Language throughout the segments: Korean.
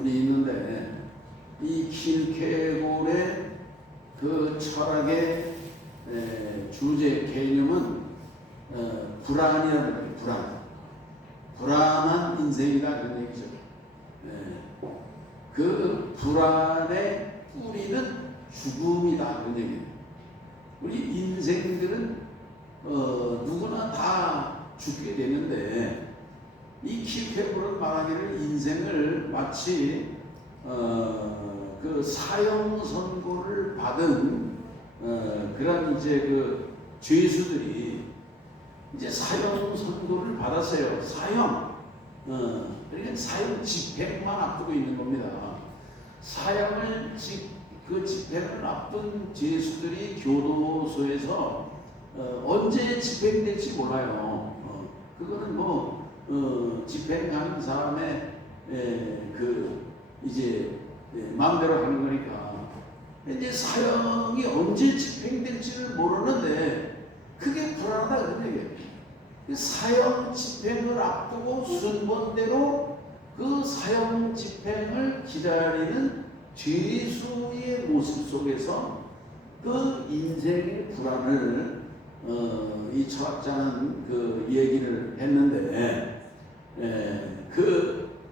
분이 있는데 이 킬케골의 그 철학의 주제 개념은 불안이라는 거예요. 불안한 인생이다 그런 얘기죠. 그 불안의 뿌리는 죽음이다 그런 얘기예요. 우리 인생들은 누구나 다 죽게 되는데 이 킬케골은 말하기를 인생을 마치 그 사형 선고를 받은 그런 이제 그 죄수들이 이제 사형 선고를 받았어요. 사형. 그러니까 사형 집행만 앞두고 있는 겁니다. 사형을 그 집행을 앞둔 죄수들이 교도소에서 언제 집행될지 몰라요. 그거는 뭐 집행하는 사람의 그 이제 마음대로 하는 거니까. 이제 사형이 언제 집행될지를 모르는데 그게 불안하다 그런 얘기예요. 사형 집행을 앞두고 순번대로 그 사형 집행을 기다리는 죄수의 모습 속에서 그 인생의 불안을 이 철학자는 그 얘기를 했는데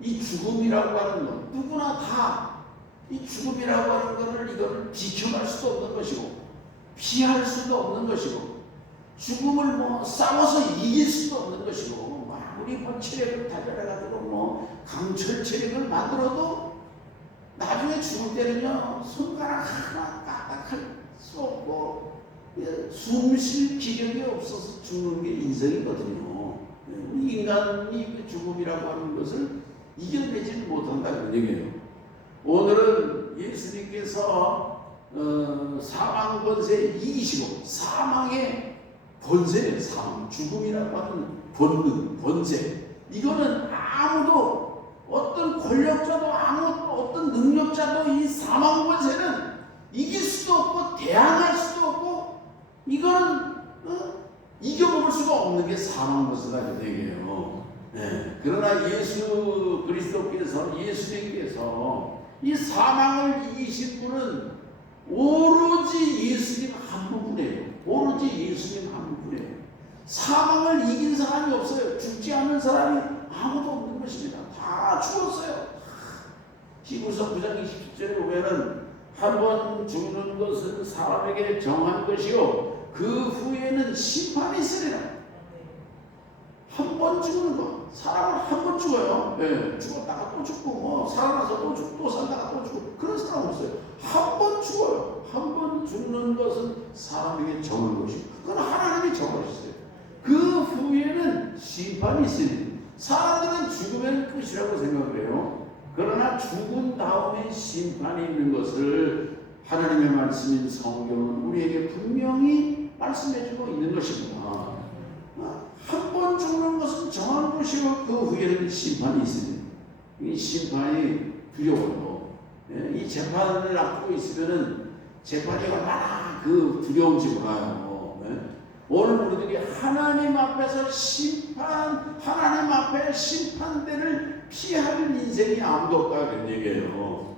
이 죽음이라고 하는 것 누구나 다 이 죽음이라고 하는 것을 이거를 비켜갈 수도 없는 것이고 피할 수도 없는 것이고 죽음을 뭐 싸워서 이길 수도 없는 것이고 아무리 뭐 체력을 다져가지고 뭐 강철 체력을 만들어도 나중에 죽을 때는요 손가락 하나 까딱할 수 없고 숨 쉴 기력이 없어서 죽는 게 인생이거든요. 인간이 죽음이라고 하는 것을 이겨내지 못한다 그런 얘기예요. 오늘은 예수님께서 사망 권세에 이기시고 사망의 권세예요. 사망, 죽음이라고 하는 본능, 권세. 이거는 아무도 어떤 권력자도 어떤 능력자도 이 사망 권세는 이길 수도 없고 대항할 수도 없고 이건 이겨먹을 수가 없는 게 사망 권세다 그 얘기예요. 그러나 예수 그리스도께서 예수님께서 이 사망을 이기신 분은 오로지 예수님 한 분이에요. 오로지 예수님 한 분이에요. 사망을 이긴 사람이 없어요. 죽지 않는 사람이 아무도 없는 것입니다. 다 죽었어요. 히브리서 9장 20절에 보면은 한 번 죽는 것은 사람에게 정한 것이요 그 후에는 심판이 있으리라. 한 번 죽는 거. 사람은 한 번 죽어요. 죽었다가 또 죽고 뭐 살아나서 또 죽고 또 살다가 또 죽고 그런 사람 없어요. 한 번 죽어요. 한 번 죽는 것은 사람에게 정한 것이고 그건 하나님이 정하셨어요. 그 후에는 심판이 있으니 사람들은 죽으면 끝이라고 생각을 해요. 그러나 죽은 다음에 심판이 있는 것을 하나님의 말씀인 성경은 우리에게 분명히 말씀해주고 있는 것입니다. 한 번 죽는 것은 정한 것이고 그 후에는 심판이 있으니 이 심판이 두려워요. 이 재판을 앞두고 있으면은 재판이 얼마나 그 두려운지 몰라요. 오늘 우리들이 하나님 앞에서 하나님 앞에 심판대를 피할 인생이 아무도 없다 그런 얘기예요.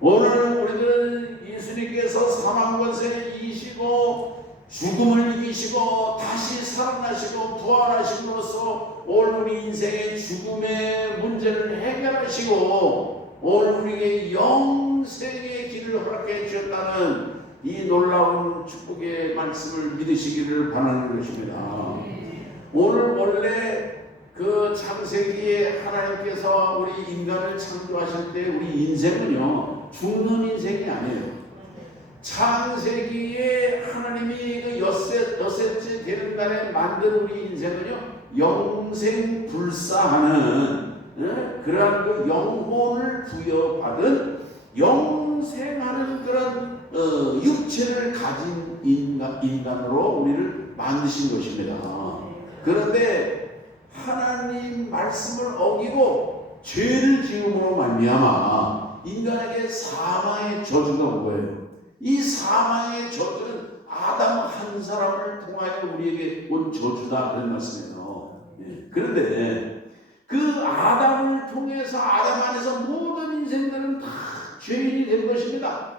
오늘 우리들은 예수님께서 사망 권세를 이기시고 죽음을 이기시고 다시 살아나시고 부활하심으로써 오늘 우리 인생의 죽음의 문제를 해결하시고 오늘 우리에게 영생의 길을 허락해 주셨다는 이 놀라운 축복의 말씀을 믿으시기를 바라는 것입니다. 오늘 원래 그 창세기에 하나님께서 우리 인간을 창조하실 때 우리 인생은요 죽는 인생이 아니에요. 창세기에 하나님이 그 엿새째 되는 날에 만든 우리 인생은요 영생 불사하는 그러한 그 영혼을 부여받은 영생하는 그런 육체를 가진 인간으로 우리를 만드신 것입니다. 그런데 하나님 말씀을 어기고 죄를 지음으로 말미암아 인간에게 사망의 저주가 온 거예요. 이 사망의 저주는 아담 한 사람을 통하여 우리에게 온 저주다 그런 말씀이에요. 그런데 그 아담을 통해서 아담 안에서 모든 인생들은 다 죄인이 된 것입니다.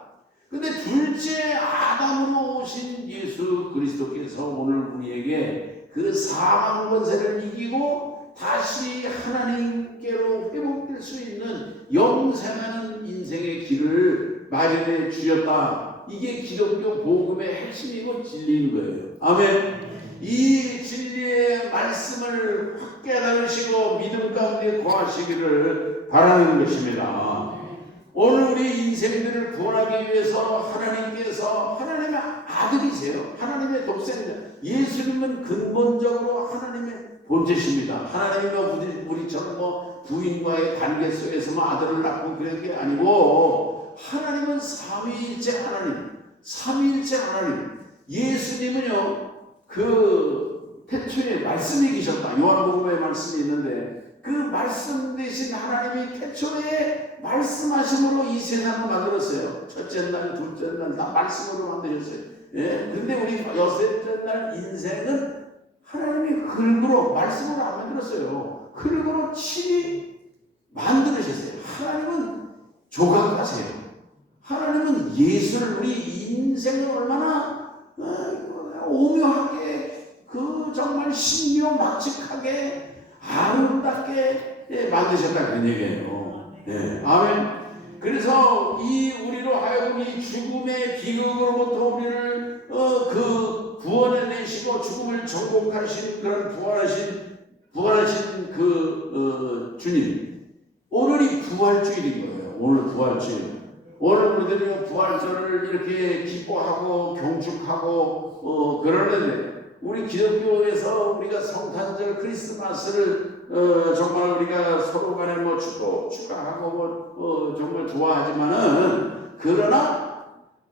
근데 둘째 아담으로 오신 예수 그리스도께서 오늘 우리에게 그 사망 권세를 이기고 다시 하나님께로 회복될 수 있는 영생하는 인생의 길을 마련해 주셨다. 이게 기독교 복음의 핵심이고 진리인 거예요. 아멘. 이 진리의 말씀을 확 깨달으시고 믿음 가운데 거하시기를 바라는 것입니다. 오늘 우리 인생들을 구원하기 위해서 하나님께서 하나님의 아들이세요. 하나님의 독생자. 예수님은 근본적으로 하나님의 본체십니다. 하나님과 우리처럼 뭐 부인과의 관계 속에서만 아들을 낳고 그런 게 아니고 하나님은 삼위일체 하나님, 삼위일체 하나님. 예수님은요 그 태초에 말씀이 계셨다. 요한복음에 말씀이 있는데 그 말씀 대신 하나님이 태초에 말씀하심으로 이 세상을 만들었어요. 첫째 날, 둘째 날 다 말씀으로 만드셨어요. 예. 근데 우리 여섯째 날 인생은 하나님이 흙으로 말씀으로 안 만들었어요. 흙으로 친히 만들으셨어요. 하나님은 조각하세요. 하나님은 예술, 우리 인생을 얼마나 오묘하게 그 정말 신묘막측하게 아름답게 만드셨다 그런 얘기예요. 네. 아멘. 그래서 이 우리로 하여금 이 죽음의 비극으로부터 우리를 구원해내시고 죽음을 정복하신 그런 부활하신 그 주님. 오늘이 부활주일인 거예요. 오늘 부활주일. 오늘 우리들이 부활절을 이렇게 기뻐하고 경축하고 그러는데 우리 기독교에서 우리가 성탄절 크리스마스를 정말 우리가 서로 간에 뭐 축하하고 정말 좋아하지만은 그러나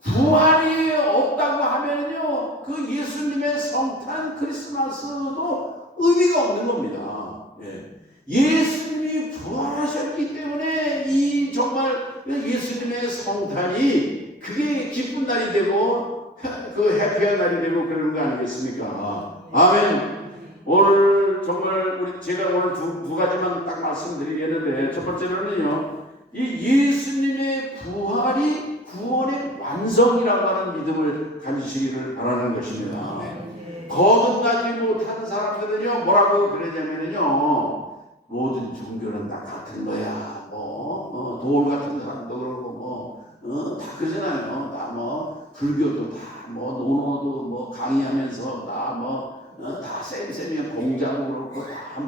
부활이 없다고 하면요 그 예수님의 성탄 크리스마스도 의미가 없는 겁니다. 예. 예수님이 부활하셨기 때문에 이 정말 예수님의 성탄이 그게 기쁜 날이 되고 그 해피한 날이 되고 그런 거 아니겠습니까? 아멘. 오늘 정말 제가 오늘 두 가지만 딱 말씀드리겠는데 첫 번째로는요 이 예수님의 부활이 구원의 완성이라고 하는 믿음을 가지시기를 바라는 것입니다. 거듭나지 못한 사람들은요 뭐라고 그러냐면요 모든 종교는 다 같은 거야. 도울 같은 사람도 그러고 다 그러잖아요. 다 불교도 다 노노도 강의하면서 다 쌤쌤이 공자도 그렇고 다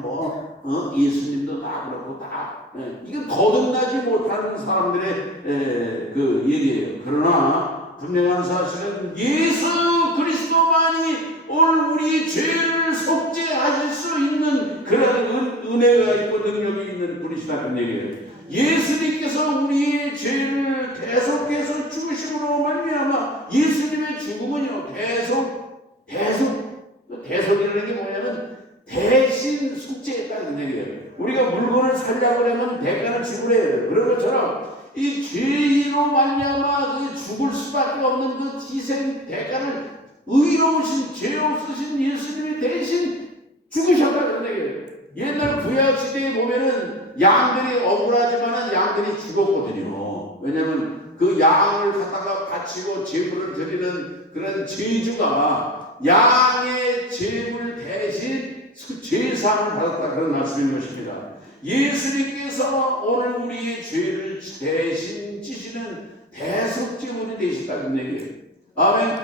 예수님도 다 그렇고 다 이건 거듭나지 못하는 사람들의 그 얘기예요. 그러나 분명한 사실은 예수 그리스도만이 오늘 우리 죄를 속죄하실 수 있는 그런 은혜가 있고 능력이 있는 분이시다 그런 얘기예요. 예수님께서 우리의 죄를 대속해서 죽으심으로 말미암아 예수님의 죽음은요 대속이라는 게 뭐냐면 대신 속죄했다는 얘기예요. 우리가 물건을 살려고 하면 대가를 지불해야 해요. 그런 것처럼 이 죄로 말미암아 그 죽을 수밖에 없는 그 희생 대가를 의로우신 죄 없으신 예수님이 대신 죽으셨다는 얘기예요. 옛날 구약 시대에 보면은 양들이 억울하지만은 양들이 죽었거든요. 왜냐하면 그 양을 갖다가 바치고 제물을 드리는 그런 제주가 양의 제물 대신 제사함을 받았다 그런 말씀인 것입니다. 예수님께서 오늘 우리의 죄를 대신 지시는 대속제물이 되시다는 얘기예요. 아멘.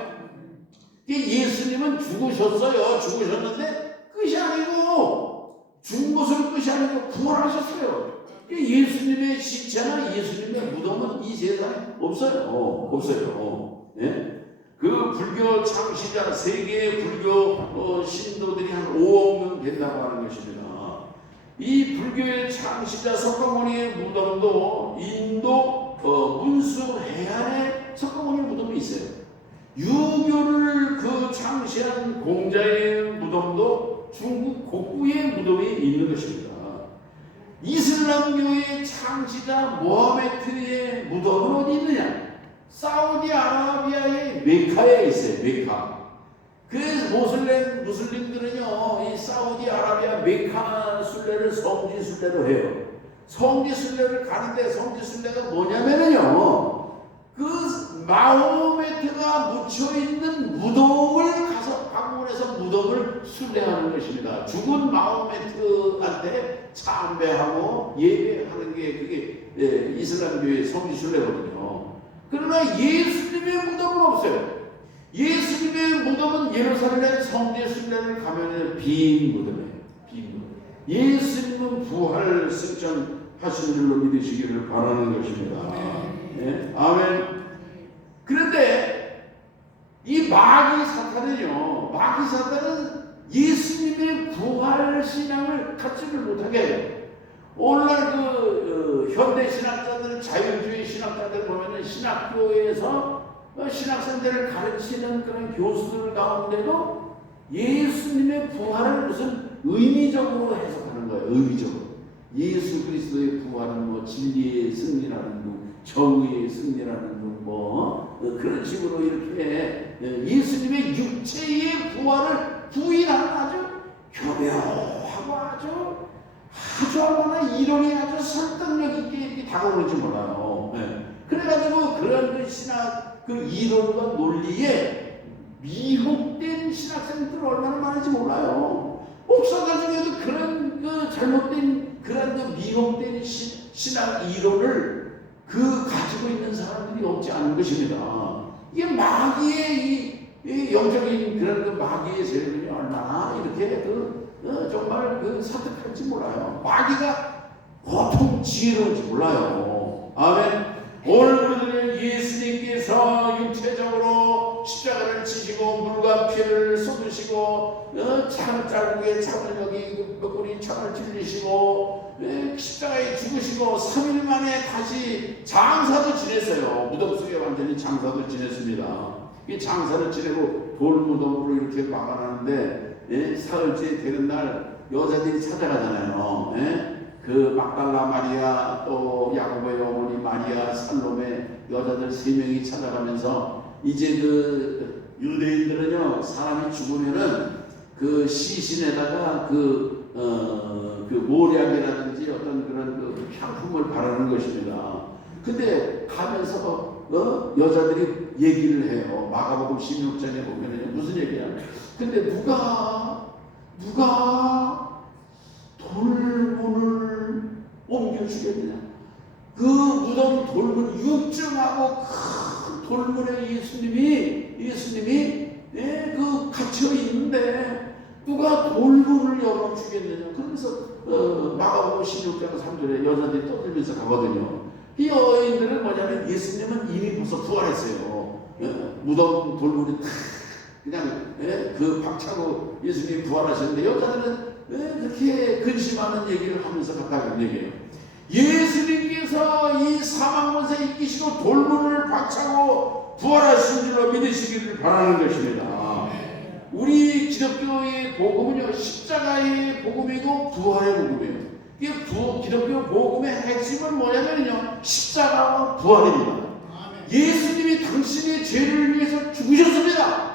예수님은 죽으셨어요. 죽으셨는데 끝이 아니고 죽은 것은 끝이 아니고 부활하셨어요. 예수님의 시체나 예수님의 무덤은 이 세상에 없어요. 없어요. 네? 그 불교 창시자 세계의 불교 신도들이 한 5억 명 된다고 하는 것입니다. 이 불교의 창시자 석가모니의 무덤도 인도 문수 해안에 석가모니의 무덤이 있어요. 유교를 그 창시한 공자의 무덤도 중국 곡부의 무덤이 있는 것입니다. 이슬람교의 창시자 모하메트의 무덤은 어디 있느냐? 사우디아라비아의 메카에 있어요. 메카. 그래서 무슬림들은요 이 사우디아라비아 메카 순례를 성지 순례로 해요. 성지순례를 가는데 성지순례가 뭐냐면은요, 그 마호메트가 묻혀있는 무덤을 가서 방문해서 무덤을 순례하는 것입니다. 죽은 마호메트한테 참배하고 예배하는 게 그게 이슬람교의 성지순례거든요. 그러나 예수님의 무덤은 없어요. 예수님의 무덤은 예루살렘 성지순례를 가면 빈 무덤이에요. 빈 무덤. 예수님은 부활 승천하신 줄로 믿으시기를 바라는 것입니다. 네? 아멘. 그런데 이 마귀 사탄은 예수님의 부활 신앙을 갖지를 못하게 해요. 오늘날 현대 신학자들, 자유주의 신학자들 보면은 신학교에서 신학생들을 가르치는 그런 교수들 가운데도 예수님의 부활을 무슨 의미적으로 해석하는 거예요. 의미적으로. 예수 그리스도의 부활은 뭐 진리의 승리라는 둥, 정의의 승리라는 둥, 그런 식으로 이렇게 예수님의 육체의 부활을 부인하는 아주 교묘하고 아주 얼마나 이론이 아주 설득력 있게 이렇게 다가오는지 몰라요. 그래가지고 그런 그 신학 그 이론과 논리에 미혹된 신학생들 얼마나 많은지 몰라요. 목사들 중에도 그런 그 잘못된 그런 그 미혹된 신학 이론을 가지고 있는 사람들이 없지 않은 것입니다. 이게 마귀의 이 영적인 그런 그 마귀의 세력이 얼마나 이렇게 정말 설득할지 몰라요. 마귀가 보통 지혜로운지 몰라요. 아멘. 오늘 우리들은 예수님께서 육체적으로 십자가를 지시고 물과 피를 쏟으시고 자국에 창을 여기 우리 창을 찔리시고 십자가에 죽으시고 3일 만에 다시 장사도 지냈어요. 무덤 속에 완전히 장사도 지냈습니다. 이 장사를 지내고 돌무덤으로 이렇게 막아놨는데 사흘째 되는 날 여자들이 찾아가잖아요. 그 막달라 마리아, 또 야고보의 어머니 마리아, 살로메 여자들 3명이 찾아가면서 이제 그 유대인들은요, 사람이 죽으면은 그 시신에다가 그 모략이라든지 어떤 그런 그 향품을 바르는 것입니다. 근데 가면서 여자들이 얘기를 해요. 마가복음 16장에 보면은 무슨 얘기야? 근데 누가 돌문을 옮겨 주겠느냐? 그 무덤 돌문, 육중하고 큰 돌문에 예수님이 그 갇혀 있는데 누가 돌문을 열어 주겠느냐? 그러면서 마가복음 16장 3절에 여자들이 떠들면서 가거든요. 이 여인들은 뭐냐면 예수님은 이미 벌써 부활했어요. 무덤 돌문이 그냥 그 박차고 예수님이 부활하셨는데 여자들은 그렇게 근심하는 얘기를 하면서 갔다는 얘기예요. 예수님께서 이 사망문세 이기시고 돌문을 박차고 부활하신 줄로 믿으시기를 바라는 것입니다. 우리 기독교의 복음은요, 십자가의 복음이고 부활의 복음이에요. 이게 기독교 복음의 핵심은 뭐냐면요, 십자가와 부활입니다. 예수님이 당신의 죄를 위해서 죽으셨습니다.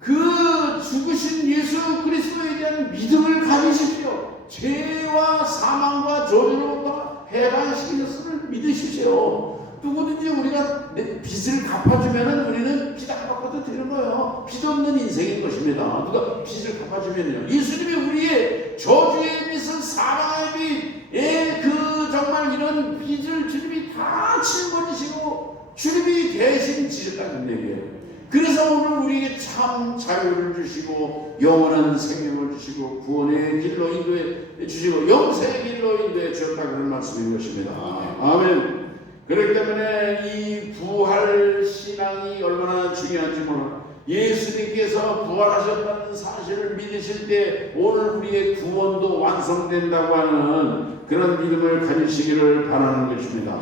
그 죽으신 예수 그리스도에 대한 믿음을 가지십시오. 죄와 사망과 저주로부터 해방시키셨음을 믿으십시오. 누구든지 우리가 빚을 갚아주면은 우리는 빚 안 갚아도 되는 거예요. 빚 없는 인생인 것입니다. 누가 빚을 갚아주면요, 예수님이 우리의 저주의 빚은 사망의 빚, 정말 이런 빚을 주님이 다 짊어지시고 주님이 대신 지셨다는 얘기예요. 그래서 오늘 우리에게 참 자유를 주시고 영원한 생명을 주시고 구원의 길로 인도해 주시고 영생의 길로 인도해 주셨다, 그런 말씀인 것입니다. 아멘. 그렇기 때문에 이 부활 신앙이 얼마나 중요한지 몰라. 예수님께서 부활하셨다는 사실을 믿으실 때 오늘 우리의 구원도 완성된다고 하는 그런 믿음을 가지시기를 바라는 것입니다.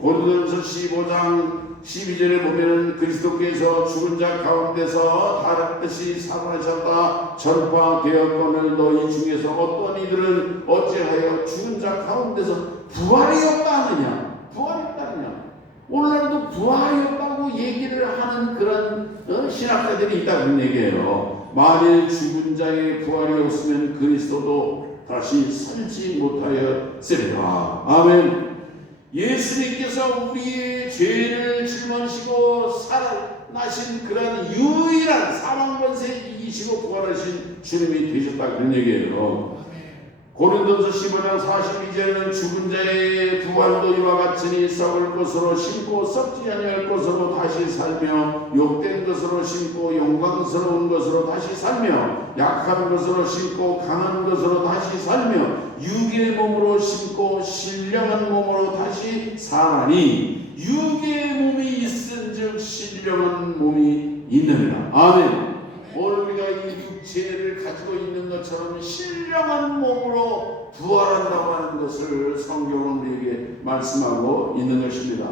고린도전서 15장 12절에 보면은 그리스도께서 죽은 자 가운데서 다른 살아나셨다 전파되었거늘 너희 중에서 어떤 이들은 어찌하여 죽은 자 가운데서 부활이 없다 하느냐? 부활이 없다 하느냐? 오늘날도 부활이 없다고 얘기를 하는 그런 신학자들이 있다는 얘기예요. 만일 죽은 자의 부활이 없으면 그리스도도 다시 살지 못하였으리라. 아멘. 예수님께서 우리의 죄를 짊어지시고 살아나신 그런 유일한 사망 권세 이기시고 부활하신 주님이 되셨다, 그런 얘기예요. 고린도서 15장 42절에는 죽은 자의 부활도 이와 같으니 썩을 것으로 심고 썩지 아니할 것으로 다시 살며 욕된 것으로 심고 영광스러운 것으로 다시 살며 약한 것으로 심고 강한 것으로 다시 살며 육의 몸으로 심고 신령한 몸으로 다시 사나니 육의 몸이 있은즉 신령한 몸이 있느니라. 아멘. 오늘 우리가 이 육체를 가지고 있는 것처럼 신령한 몸으로 부활한다고 하는 것을 성경은 우리에게 말씀하고 있는 것입니다.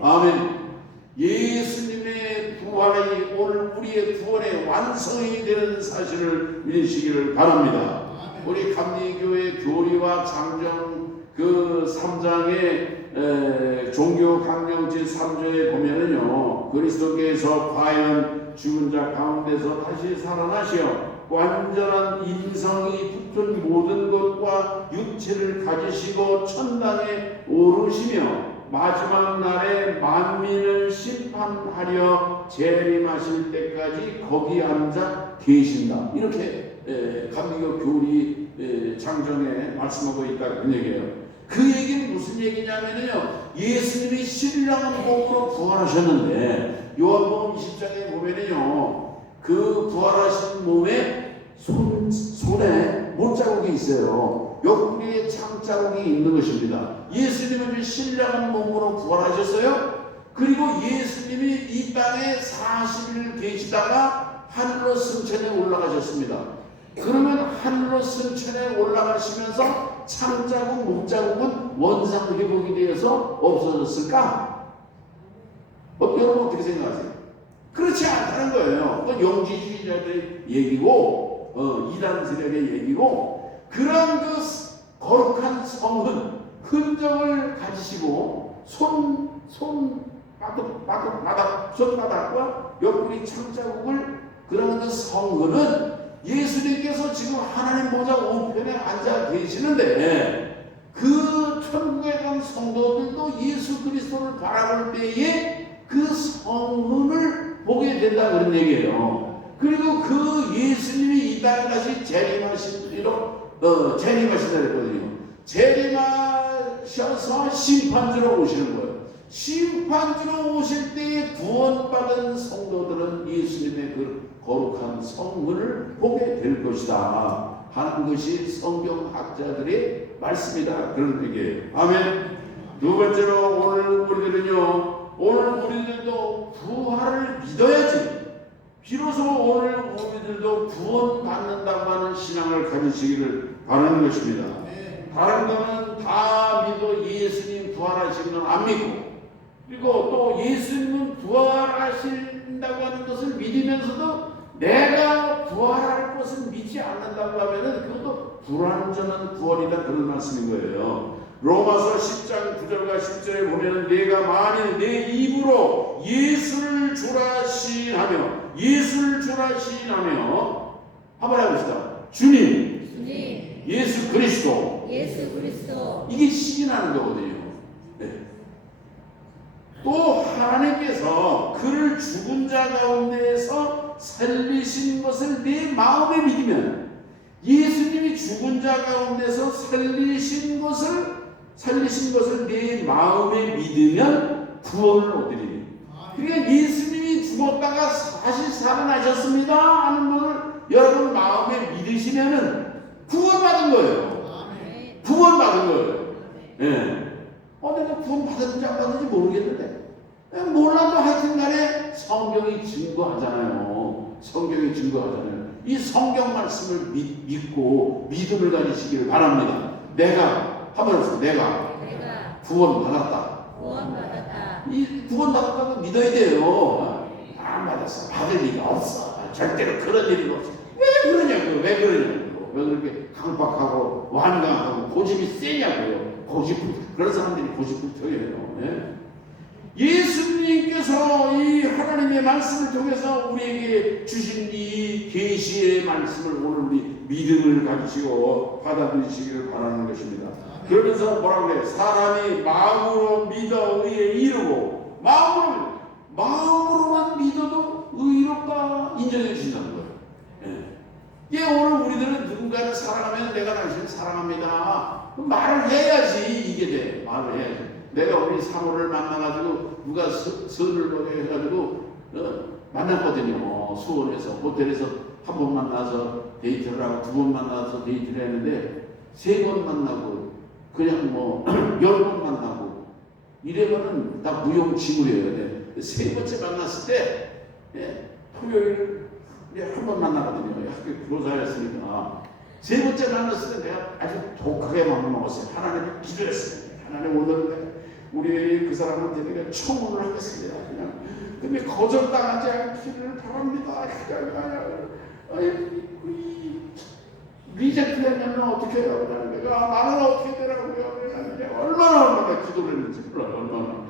아멘. 예수님의 부활이 오늘 우리의 구원의 완성이 되는 사실을 믿으시기를 바랍니다. 우리 감리교회 교리와 장정 그 3장의 종교 강령 제3조에 보면은요, 그리스도께서 과연 죽은 자 가운데서 다시 살아나시어 완전한 인성이 붙은 모든 것과 육체를 가지시고 천당에 오르시며 마지막 날에 만민을 심판하려 재림하실 때까지 거기 앉아 계신다. 이렇게 감리교 교리 장정에 말씀하고 있다, 그런 얘기예요. 그 얘기는 무슨 얘기냐면요, 예수님이 신령한 몸으로 부활하셨는데 요한복음 20장에 보면은요, 그 부활하신 몸에 손에 못자국이 있어요. 옆구리에 창자국이 있는 것입니다. 예수님은 신령한 몸으로 부활하셨어요. 그리고 예수님이 이 땅에 40일 계시다가 하늘로 승천에 올라가셨습니다. 그러면 하늘로 승천에 올라가시면서 창자국, 목자국은 원상 회복이 되어서 없어졌을까? 여러분 어떻게 생각하세요? 그렇지 않다는 거예요. 그건 영지주의자들의 얘기고, 이단 세력의 얘기고, 그런 그 거룩한 성은 흔적을 가지시고 손바닥과 옆구리 창자국을, 그런 그 성은은 예수님께서 지금 하나님 보좌 우편에 앉아 계시는데, 그 천국에 간 성도들도 예수 그리스도를 바라볼 때에 그 성은을 보게 된다, 그런 얘기예요. 그리고 그 예수님이 이 땅에 다시 재림하신다 그랬거든요. 재림하셔서 심판주로 오시는 거예요. 심판주로 오실 때에 구원받은 성도들은 예수님의 그 거룩한 성문을 보게 될 것이다 하는 것이 성경학자들의 말씀이다, 그런 얘기예요. 아멘. 두 번째로 오늘 우리들도 부활을 믿어야지 비로소 오늘 우리들도 구원받는다고 하는 신앙을 가지시기를 바라는 것입니다. 다른 거는 다 믿어 예수님 부활하신 건 안 믿고, 그리고 또 예수님은 부활하신다고 하는 것을 믿으면서도 내가 부활할 것을 믿지 않는다고 하면은 그것도 불완전한 구원이다, 그런 말씀인 거예요. 로마서 10장 9절과 10절에 보면은 내가 만일 내 입으로 예수를 주라 시인하며 한번 해봅시다. 주님, 예수 그리스도 이게 시인하는 거거든요. 네. 또 하나님께서 그를 죽은 자 가운데에서 살리신 것을 내 마음에 믿으면, 예수님이 죽은 자 가운데서 살리신 것을 내 마음에 믿으면 구원을 얻으리니. 그러니까 예수님이 죽었다가 다시 살아나셨습니다 하는 것을 여러분 마음에 믿으시면은 구원받은 거예요. 구원받은 거예요. 예. 내가 구원받았는지 안 받았는지 모르겠는데, 몰라도 하여튼 간에 성경이 증거하잖아요. 이 성경 말씀을 믿고 믿음을 가지시기를 바랍니다. 내가 구원받았다. 이 구원받았다고 믿어야 돼요. 안 받았어, 받을 리가 없어, 절대로 그런 일이 없어. 왜 그러냐고. 왜 그렇게 강박하고 완강하고 고집이 세냐고요. 그런 사람들이 고집부터예요. 네? 예수님께서 이 하나님의 말씀을 통해서 우리에게 주신 이 계시의 말씀을 오늘 우리 믿음을 가지시고 받아들이시기를 바라는 것입니다. 그러면서 뭐라고 그래요? 사람이 마음으로 믿어 의에 이르고 마음으로만 믿어도 의롭다 인정해 주신다는 거예요. 예, 오늘 우리들은 누군가를 사랑하면 내가 당신을 사랑합니다. 말을 해야지 이게 돼. 말을 해야지. 내가 우리 사모를 만나가지고 누가 선을 보게 해가지고 만났거든요. 수원에서 호텔에서 한 번 만나서 데이트를 하고 두 번 만나서 데이트를 했는데 세 번 만나고 그냥 뭐 10번 만나고 이래면은 다 무용지물이에요. 네. 세 번째 만났을 때 토요일 한 번 만나거든요. 학교 교사였으니까 세 번째 만났을 때 내가 아주 독하게 마음을 먹었어요. 하나님을 기도했어요. 하나님 오늘 우리 그 사람한테 내가 청혼을 하겠습니다. 그냥 근데 거절당하지 않기를 바랍니다. 리젝트되면 어떻게 해요? 내가 나는 어떻게 되라고요? 얼마나 기도를 했는지 몰라. 얼마나.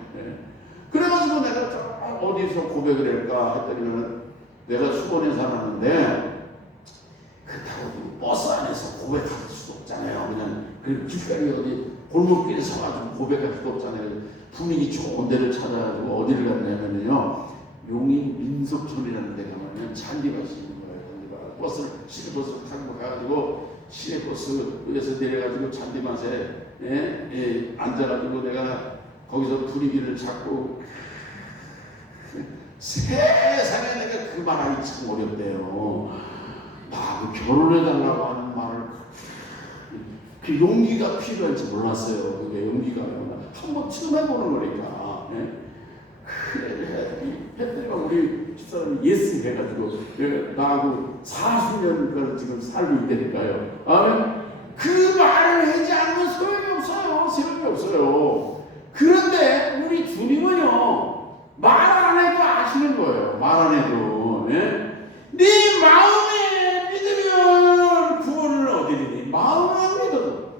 그래가지고 내가 어디서 고백을 할까 했더니 내가 수원에 살았는데 그렇다고 버스 안에서 고백할 수도 없잖아요. 그냥 그 길거리 어디 골목길에 서가지고 고백할 수도 없잖아요. 분위기 좋은 데를 찾아가지고 어디를 갔냐면요 용인 민속촌이라는 데 가면 잔디밭이 있는 거예요. 잔디밭. 버스를 시내버스를 타고 가가지고 시내버스에서 내려가지고 잔디밭에 앉아가지고 내가 거기서 분위기를 잡고 세상에 내가 그 말하기 참 어렵대요. 그 결혼해달라고 하는 말을 그 용기가 필요한지 몰랐어요. 그게 용기가 한번 체험해보는 거니까. 했더니 우리 집사람이 예스 해가지고 나하고 40년간 지금 살고 있다니까요. 그 말을 하지 않으면 소용이 없어요. 소용이 없어요. 그런데 우리 주님은요 말 안 해도 아시는 거예요. 말 안 해도. 네 마음에 믿으면 구원을 얻으리니 마음으로 믿어도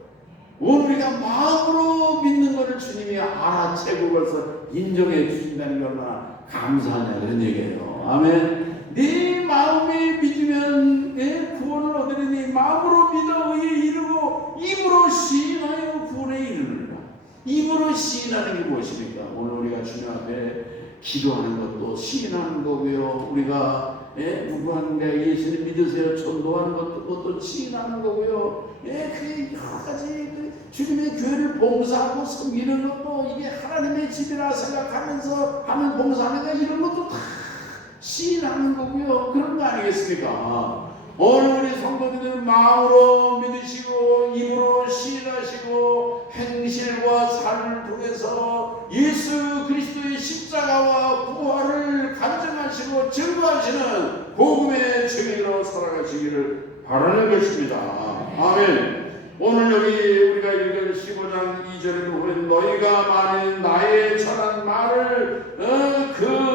오늘 우리가 마음으로 믿는 것을 주님이 알아채고 벌써 인정해 주신다는 게 얼마나 감사하냐 그런 얘기예요. 아멘. 네 마음에 믿으면 구원을 얻으리니 마음으로 믿어 의에 이르고 입으로 시인하여 구원에 이르느니라. 입으로 시인하는 게 무엇입니까? 오늘 우리가 주님 앞에 기도하는 것도 시인하는 거고요. 우리가 누구한가 예수님 믿으세요 전도하는 것도 시인하는 거고요. 그 여러 가지 주님의 교회를 봉사하고 섬기는 것도 이게 하나님의 집이라 생각하면서 하는 봉사하는 이런 것도 다 시인하는 거고요. 그런 거 아니겠습니까? 오늘 우리 성도들은 마음으로 믿으시고 입으로 시인하시고 행실과 삶을 통해서 예수 그리스도의 십자가와 부활을 간증하시고 증거하시는 복음의 증인으로 살아가시기를 바라는 것입니다. 아멘. 오늘 여기 우리가 읽은 15장 2절에 보면 너희가 만일 나의 전한 말을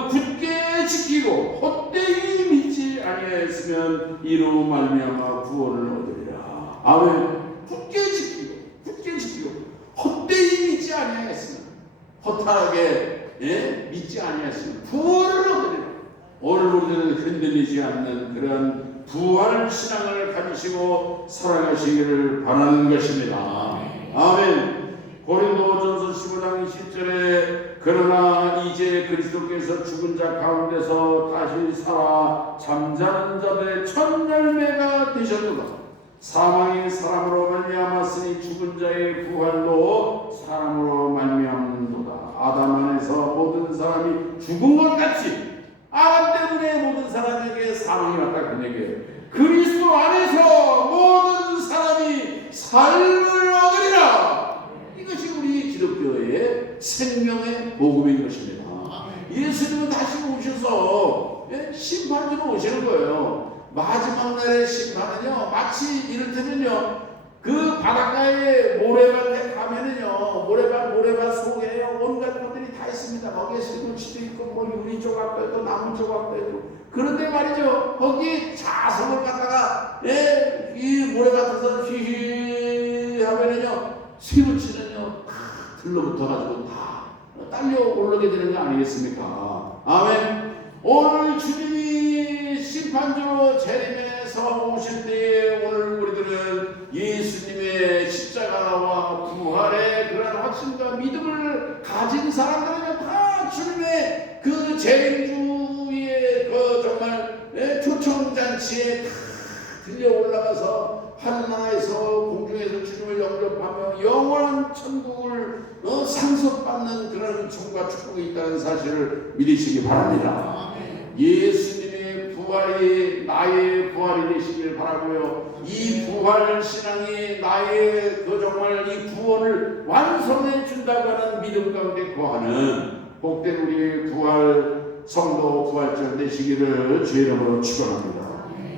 굳게 지키고 헛되이 믿지 아니하였으면 이로 말미암아 구원을 얻으리라. 아멘. 굳게 지키고 헛되이 믿지 아니하였으면 허탈하게 믿지 아니하였으면 구원을 얻으리라. 오늘 우리는 흔들리지 않는 그런 부활 신앙을 가지시고 살아가시기를 바라는 것입니다. 아멘. 고린도전서 15장 10절에 그러나 이제 그리스도께서 죽은 자 가운데서 다시 살아 잠자는 자들의 첫 열매가 되셨도다. 사망이 사람으로 말미암았으니 죽은 자의 부활도 사람으로 말미암는도다. 아담 안에서 모든 사람이 죽은 것 같이 아담 때문에 모든 사람에게 사망이 왔다 그 얘기예요. 그리스도 안에서 모든 사람이 삶을 얻으리라. 이것이 우리 기독교의 생명의 복음인 것입니다. 예수님은 다시 오셔서 심판주로 오시는 거예요. 마지막 날의 심판은요 마치 이를테면요 그 바닷가에 모래밭에 가면은요 모래밭 속에 온갖 것들이 다 있습니다. 거기에 슬금치도 있고 뭐 유리 조각도 있고 나무 조각도 있고 그런데 말이죠 거기 자석을 갖다가 이 모래밭에서 휘휘 하면은요 슬금치는요 다 들러붙어가지고 다 딸려 올라게 되는 거 아니겠습니까? 아멘. 오늘 주님이 심판주로 재림에 땅에서 오실 때에 오늘 우리들은 예수님의 십자가와 부활의 그런 확신과 믿음을 가진 사람들은 다 주님의 그 재림주의 그 정말 초청잔치에 다 들려 올라가서 하늘나라에서 공중에서 주님을 영접하며 영원한 천국을 상속받는 그런 총과 축복이 있다는 사실을 믿으시기 바랍니다. 예수님의 부활이 나의 부활이 되시길 바라고요. 이 부활 신앙이 나의 그 정말 이 구원을 완성해 준다고 하는 믿음 가운데 거하는 복된 우리 부활 성도 부활절 되시기를 주의 이름으로 축원합니다.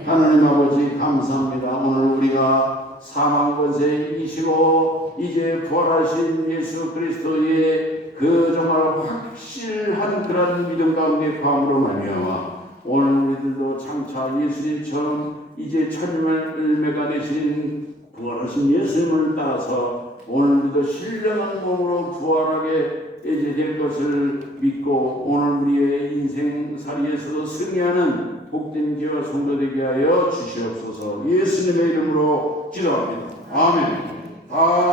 하나님 아버지 감사합니다. 오늘 우리가 사망 권세 이시고 이제 부활하신 예수 그리스도의 그 정말 확실한 그런 믿음 가운데 거함으로 말미암아 오늘 우리들도 장차 예수님처럼 이제 천일매가 되신 부활하신 예수님을 따라서 오늘 우리도 신령한 몸으로 부활하게 이제 될 것을 믿고 오늘 우리의 인생살이에서도 승리하는 복된 기와 성도 되게 하여 주시옵소서. 예수님의 이름으로 기도합니다. 아멘.